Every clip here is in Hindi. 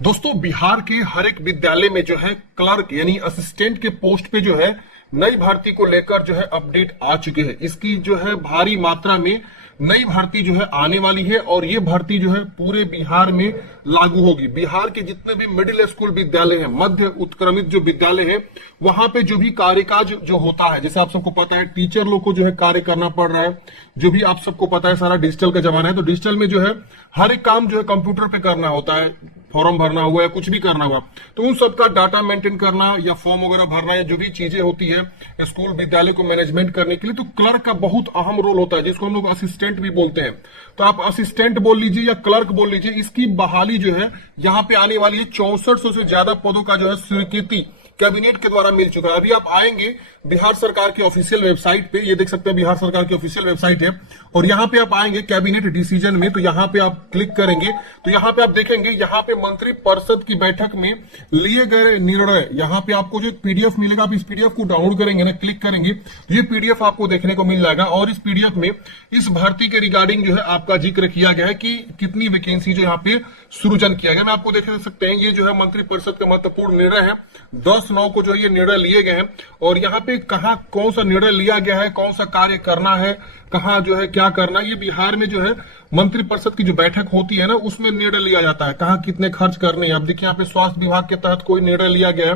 दोस्तों बिहार के हर एक विद्यालय में जो है क्लर्क यानी असिस्टेंट के पोस्ट पे जो है नई भर्ती को लेकर जो है अपडेट आ चुके हैं। इसकी जो है भारी मात्रा में नई भर्ती जो है आने वाली है और ये भर्ती जो है पूरे बिहार में लागू होगी। बिहार के जितने भी मिडिल स्कूल विद्यालय हैं, मध्य उत्क्रमित जो विद्यालय है, वहां पे जो भी कार्यकाज जो होता है, जैसे आप सबको पता है टीचर लोग को जो है कार्य करना पड़ रहा है, जो भी आप सबको पता है सारा डिजिटल का जमाना है, तो डिजिटल में जो है हर एक काम जो है कंप्यूटर पे करना होता है, फॉर्म भरना हुआ या कुछ भी करना हुआ, तो उन सबका डाटा मेंटेन करना या फॉर्म वगैरह भरना या जो भी चीजें होती है स्कूल विद्यालय को मैनेजमेंट करने के लिए, तो क्लर्क का बहुत अहम रोल होता है, जिसको हम लोग असिस्टेंट भी बोलते हैं। तो आप असिस्टेंट बोल लीजिए या क्लर्क बोल लीजिए, इसकी बहाली जो है यहाँ पे आने वाली है। 6400 से ज्यादा पदों का जो है स्वीकृति कैबिनेट के द्वारा मिल चुका है। अभी आप आएंगे बिहार सरकार की ऑफिशियल वेबसाइट पे, ये देख सकते हैं बिहार सरकार की ऑफिशियल वेबसाइट है, और यहाँ पे आप आएंगे कैबिनेट डिसीजन में, तो यहाँ पे आप क्लिक करेंगे तो यहाँ पे आप देखेंगे, यहाँ पे मंत्री परिषद की बैठक में लिए गए निर्णय, यहाँ पे आपको जो पीडीएफ मिलेगा, आप इस पीडीएफ को डाउनलोड करेंगे ना, क्लिक करेंगे तो ये पीडीएफ आपको देखने को मिल जाएगा। और इस पीडीएफ में इस भर्ती के रिगार्डिंग जो है आपका जिक्र किया गया है कि कितनी वैकेंसी जो यहाँ पे सृजन किया गया। मैं आपको देख सकते हैं, ये जो है मंत्री परिषद का महत्वपूर्ण निर्णय है, 10/9 को जो ये निर्णय लिए गए हैं, और यहाँ पे कहाँ कौन सा निर्णय लिया गया है, कौन सा कार्य करना है, कहाँ जो है क्या करना है, ये बिहार में जो है मंत्री परिषद की जो बैठक होती है ना, उसमें निर्णय लिया जाता है, कहाँ कितने खर्च करने हैं। अब देखिए यहाँ पे स्वास्थ्य विभाग के तहत कोई निर्णय लिया गया है,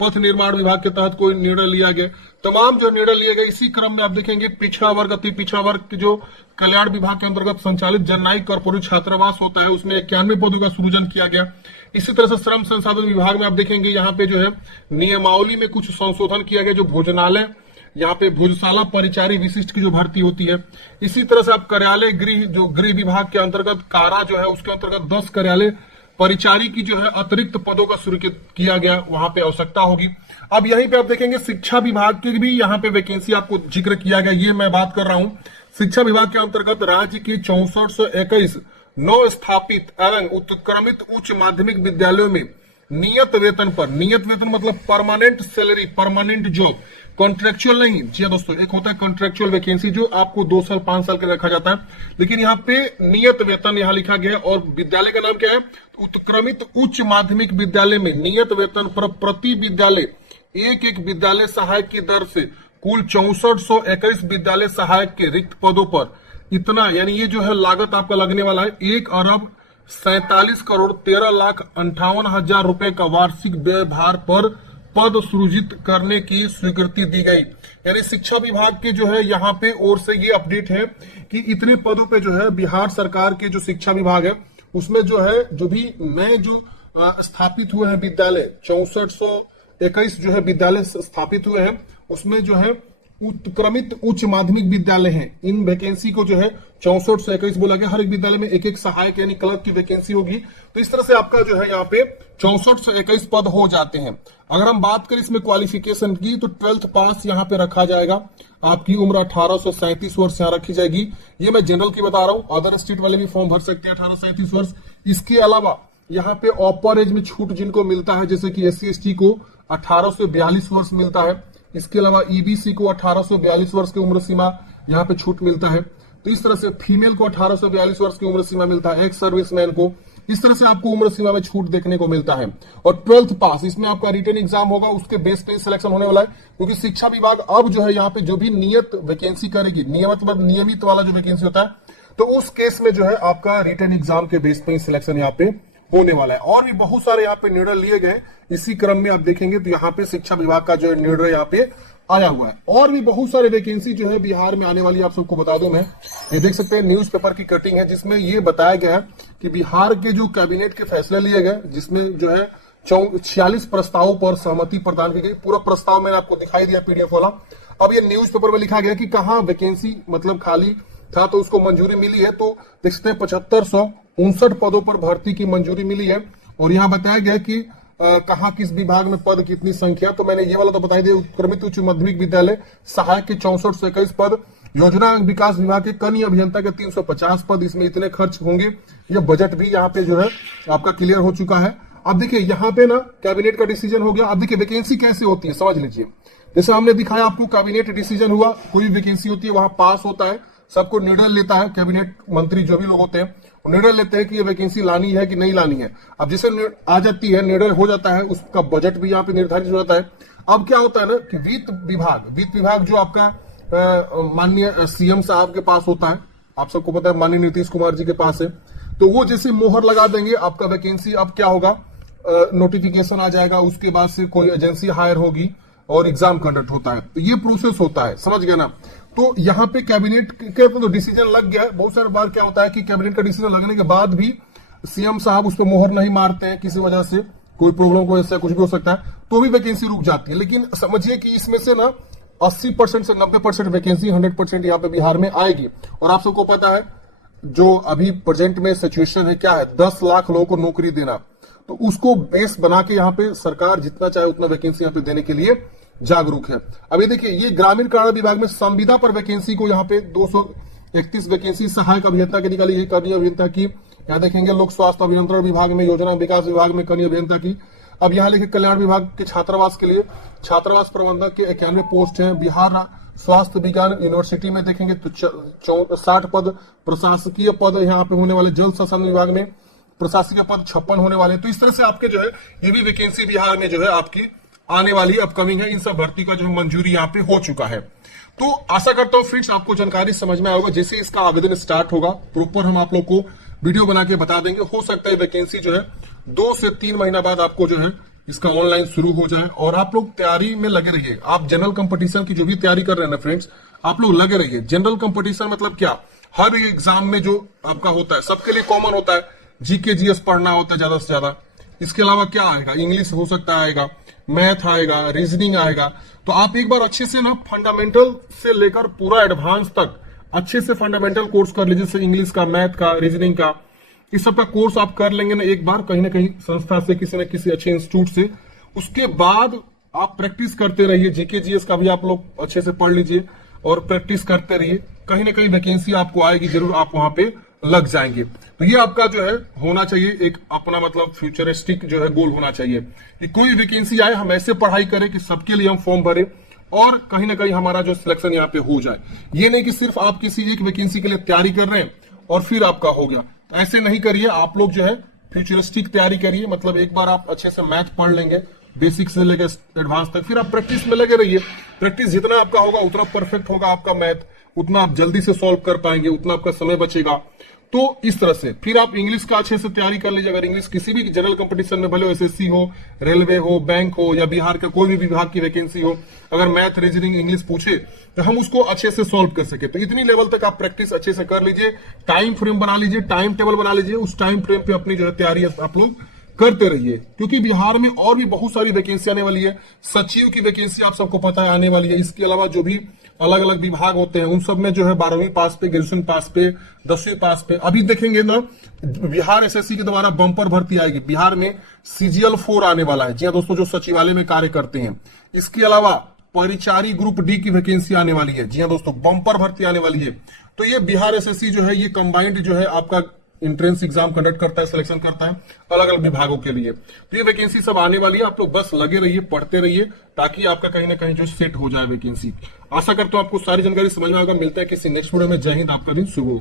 पथ निर्माण विभाग के तहत कोई निर्णय लिया गया, तमाम जो निर्णय लिए गए। इसी क्रम में आप देखेंगे पिछड़ा वर्ग, अति पिछड़ा वर्ग के जो कल्याण विभाग के अंतर्गत संचालित जननायक कॉर्पोरेट छात्रावास होता है, उसमें 91 पदों का सृजन किया गया। इसी तरह से श्रम संसाधन विभाग में आप देखेंगे यहाँ पे जो है नियमावली में कुछ संशोधन किया गया, जो भोजनालय, यहाँ पे भोजशाला परिचारी विशिष्ट की जो भर्ती होती है। इसी तरह से आप कार्यालय गृह, जो गृह विभाग के अंतर्गत कारा जो है, उसके अंतर्गत 10 कार्यालय परिचारी की जो है अतिरिक्त पदों का स्वीकृत किया गया, वहां पे आवश्यकता होगी। अब यहीं पे आप देखेंगे शिक्षा विभाग के भी यहाँ पे वैकेंसी आपको जिक्र किया गया, ये मैं बात कर रहा हूँ। शिक्षा विभाग के अंतर्गत राज्य के 6421 नव स्थापित एवं उत्क्रमित उच्च माध्यमिक विद्यालयों में नियत वेतन पर, नियत वेतन मतलब permanent salary, permanent job, contractual नहीं। जी दोस्तों, एक होता है कॉन्ट्रेक्चुअल वैकेंसी जो आपको 2 साल 5 साल का रखा जाता है, लेकिन यहाँ पे नियत वेतन यहाँ लिखा गया है। और विद्यालय का नाम क्या है? उत्क्रमित उच्च माध्यमिक विद्यालय में नियत वेतन पर प्रति विद्यालय एक विद्यालय सहायक की दर से कुल 6421 विद्यालय सहायक के रिक्त पदों पर इतना, यानी ये जो है लागत आपका लगने वाला है 1,47,13,58,000 रुपए का वार्षिक व्यय भार पर पद सृजित करने की स्वीकृति दी गई। यानी शिक्षा विभाग के जो है यहाँ पे ओर से ये अपडेट है कि इतने पदों पे जो है बिहार सरकार के जो शिक्षा विभाग है उसमें जो है जो भी नए जो स्थापित हुए हैं विद्यालय, 6421 जो है विद्यालय स्थापित हुए हैं, उसमें जो है उत्क्रमित उच्च माध्यमिक विद्यालय हैं, इन वैकेंसी को जो है 6421 बोला गया। हर एक विद्यालय में एक सहायक यानी क्लर्क की वैकेंसी होगी। तो इस तरह से आपका जो है यहाँ पे 6421 पद हो जाते हैं। अगर हम बात करें इसमें क्वालिफिकेशन की, तो 12th पास यहाँ पे रखा जाएगा। आपकी उम्र 18 से 37 वर्ष यहाँ रखी जाएगी। ये मैं जनरल की बता रहा हूँ, अदर स्टेट वाले भी फॉर्म भर सकते हैं 18 से 37 वर्ष। इसके अलावा यहाँ पे अपर एज में छूट जिनको मिलता है, जैसे कि SC ST को 18 से 42 वर्ष मिलता है। इसके अलावा EBC को 18 से 42 वर्ष की उम्र सीमा यहाँ पे छूट मिलता है। तो इस तरह से फीमेल को 18 से 42 वर्ष की उम्र सीमा मिलता है, एक्स सर्विसमैन को इस तरह से आपको उम्र सीमा में छूट देखने को मिलता है। और 12th पास, इसमें आपका रिटन एग्जाम होगा, उसके बेस पे सिलेक्शन होने वाला है, क्योंकि शिक्षा विभाग अब जो है यहाँ पे जो भी नियत वैकेंसी करेगी, नियमित वाला जो वैकेंसी होता है, तो उस केस में जो है आपका रिटन एग्जाम के बेस पे सिलेक्शन यहाँ पे होने वाला है। और भी बहुत सारे यहाँ पे निर्णय लिए गए, इसी क्रम में आप देखेंगे तो यहाँ पे शिक्षा विभाग का जो निर्णय यहाँ पे आया हुआ है। और भी बहुत सारे वैकेंसी जो है बिहार में आने वाली, आप सबको बता दूं मैं, ये देख सकते हैं न्यूज़पेपर की कटिंग है, जिसमें ये बताया गया है कि बिहार के जो कैबिनेट के फैसले लिए गए, जिसमें जो है 46 प्रस्तावों पर सहमति प्रदान की गई। पूरा प्रस्ताव मैंने आपको दिखाई दिया PDF वाला। अब ये न्यूज़पेपर में लिखा गया कि कहाँ वैकेंसी मतलब खाली था तो उसको मंजूरी मिली है, तो देख सकते हैं 7559 पदों पर भर्ती की मंजूरी मिली है। और यहाँ बताया गया कि कहाँ किस विभाग में पद कितनी संख्या, तो मैंने ये वाला तो बताई दिया। उत्क्रमित उच्च माध्यमिक विद्यालय सहायक के 6421 पद, योजना विकास विभाग के कनीय अभियंता के 350 पद, इसमें इतने खर्च होंगे। ये बजट भी यहाँ पे जो है आपका क्लियर हो चुका है। अब देखिए यहाँ पे ना कैबिनेट का डिसीजन हो गया। अब देखिए वैकेंसी कैसे होती है समझ लीजिए। जैसे हमने दिखाया आपको, कैबिनेट डिसीजन हुआ, कोई वैकेंसी होती है वहां पास होता है, सबको निर्णय लेता है कैबिनेट मंत्री जो भी लोग होते हैं, निर्णय लेते हैं कि ये वैकेंसी लानी है कि नहीं लानी है। अब जैसे आ जाती है, निर्णय हो जाता है, उसका बजट भी यहाँ पे निर्धारित हो जाता है। अब क्या होता है ना कि वित्त विभाग जो आपका माननीय सीएम साहब के पास होता है, आप सबको पता है माननीय नीतीश कुमार जी के पास है, तो वो जैसे मोहर लगा देंगे आपका वैकेंसी। अब क्या होगा, नोटिफिकेशन आ जाएगा, उसके बाद से कोई एजेंसी हायर होगी और एग्जाम कंडक्ट होता है। तो ये प्रोसेस होता है, समझ गए ना। तो यहाँ पे कैबिनेट के तो डिसीजन लग गया है। बहुत सारी बार क्या होता है कि कैबिनेट का डिसीजन लगने के बाद भी सीएम साहब उस पर मोहर नहीं मारते हैं, किसी वजह से कोई प्रॉब्लम को, ऐसा कुछ भी हो सकता है, तो भी वैकेंसी रुक जाती है। लेकिन समझिए कि इसमें से ना 80% से 90% वैकेंसी 100% यहाँ पे बिहार में आएगी। और आप सबको पता है जो अभी प्रेजेंट में सिचुएशन है क्या है, 10 लाख लोगों को नौकरी देना, तो उसको बेस बना के यहाँ पे सरकार जितना चाहे उतना वैकेंसी यहाँ पे देने के लिए जागरूक है। अब ये देखिए, ये ग्रामीण कार्य विभाग में संविदा पर वैकेंसी को यहाँ पे 231 वैकेंसी सहायक अभियंता की निकाली, कनीय अभियंता की। यहाँ देखेंगे लोक स्वास्थ्य अभियंत्रण विभाग में, योजना विकास विभाग में कनीय अभियंता की। अब यहाँ लिखे कल्याण विभाग के छात्रावास के लिए छात्रावास प्रबंधक के 91 पोस्ट हैं। बिहार स्वास्थ्य विज्ञान यूनिवर्सिटी में देखेंगे तो 60 पद, प्रशासकीय पद यहाँ पे होने वाले। जल संसाधन विभाग में प्रशासकीय पद 56 होने वाले। तो इस तरह से आपके जो है ये भी वैकेंसी बिहार में जो है आपकी आने वाली अपकमिंग है। इन सब भर्ती का जो है मंजूरी यहाँ पे हो चुका है। तो आशा करता हूँ फ्रेंड्स आपको जानकारी समझ में आएगा। जैसे इसका आवेदन स्टार्ट होगा प्रॉपर हम आप लोग को वीडियो बना के बता देंगे। हो सकता है वैकेंसी जो है 2 से 3 महीना बाद आपको जो है इसका ऑनलाइन शुरू हो जाए। और आप लोग तैयारी में लगे रहिए। आप जनरल कंपटीशन की जो भी तैयारी कर रहे हैं ना फ्रेंड्स, आप लोग लगे रहिए। जनरल कंपटीशन मतलब क्या, हर एग्जाम में जो आपका होता है सबके लिए कॉमन होता है। जीके जीएस पढ़ना होता है ज्यादा से ज्यादा। इसके अलावा क्या आएगा, इंग्लिश हो सकता है आएगा, मैथ आएगा, रीजनिंग आएगा। तो आप एक बार अच्छे से ना फंडामेंटल से लेकर पूरा एडवांस तक अच्छे से फंडामेंटल कोर्स कर लीजिए। जैसे इंग्लिश का, मैथ का, रीजनिंग का, इस सब का कोर्स आप कर लेंगे ना एक बार कहीं ना कहीं संस्था से, किसी न किसी अच्छे इंस्टीट्यूट से। उसके बाद आप प्रैक्टिस करते रहिए। जीके जीएस का भी आप लोग अच्छे से पढ़ लीजिए और प्रैक्टिस करते रहिए। कहीं ना कहीं वैकेंसी आपको आएगी जरूर, आप वहां पे लग जाएंगे। तो ये आपका जो है होना चाहिए एक अपना मतलब फ्यूचरिस्टिक जो है गोल होना चाहिए कि कोई वैकेंसी आए हम ऐसे पढ़ाई करें कि सबके लिए हम फॉर्म भरे और कहीं ना कहीं हमारा जो सिलेक्शन यहाँ पे हो जाए। ये नहीं कि सिर्फ आप किसी एक वैकेंसी के लिए तैयारी कर रहे हैं और फिर आपका हो गया। ऐसे नहीं करिए। आप लोग जो है फ्यूचरिस्टिक तैयारी करिए। मतलब एक बार आप अच्छे से मैथ पढ़ लेंगे बेसिक से लेकर एडवांस तक, फिर आप प्रैक्टिस में लगे रहिए। प्रैक्टिस जितना आपका होगा उतना परफेक्ट होगा आपका मैथ, उतना आप जल्दी से सॉल्व कर पाएंगे, उतना आपका समय बचेगा। तो इस तरह से फिर आप इंग्लिश का अच्छे से तैयारी कर लीजिए। अगर इंग्लिश किसी भी जनरल कंपटीशन में, भले एसएससी हो, रेलवे हो, बैंक हो या बिहार का कोई भी विभाग की वैकेंसी हो, अगर मैथ, रीजनिंग, इंग्लिश पूछे तो हम उसको अच्छे से सॉल्व कर सके। तो इतनी लेवल तक आप प्रैक्टिस अच्छे से कर लीजिए। टाइम फ्रेम बना लीजिए, टाइम टेबल बना लीजिए। उस टाइम फ्रेम पे अपनी जो है तैयारी आप लोग करते रहिए, क्योंकि बिहार में और भी बहुत सारी वैकेंसी आने वाली है। सचिव की वैकेंसी आप सबको पता है आने वाली है। इसके अलावा जो भी अलग अलग विभाग होते हैं उन सब में जो है 12वीं पास पे, ग्रेजुएशन पास पे, 10वीं पास पे। अभी देखेंगे ना बिहार एसएससी के द्वारा बम्पर भर्ती आएगी। बिहार में CGL 4 आने वाला है। जी हाँ दोस्तों, जो सचिवालय में कार्य करते हैं। इसके अलावा परिचारी ग्रुप डी की वैकेंसी आने वाली है। जी हाँ दोस्तों, बम्पर भर्ती आने वाली है। तो ये बिहार एसएससी जो है ये कंबाइंड जो है आपका एंट्रेंस एग्जाम कंडक्ट करता है, सिलेक्शन करता है अलग अलग विभागों के लिए। तो ये वैकेंसी सब आने वाली है। आप लोग बस लगे रहिए, पढ़ते रहिए, ताकि आपका कहीं ना कहीं जो सेट हो जाए वैकेंसी। आशा करता हूं आपको सारी जानकारी समझ में आएगा। मिलता है किसी नेक्स्ट वीडियो में। जय हिंद, आपका दिन शुभ हो।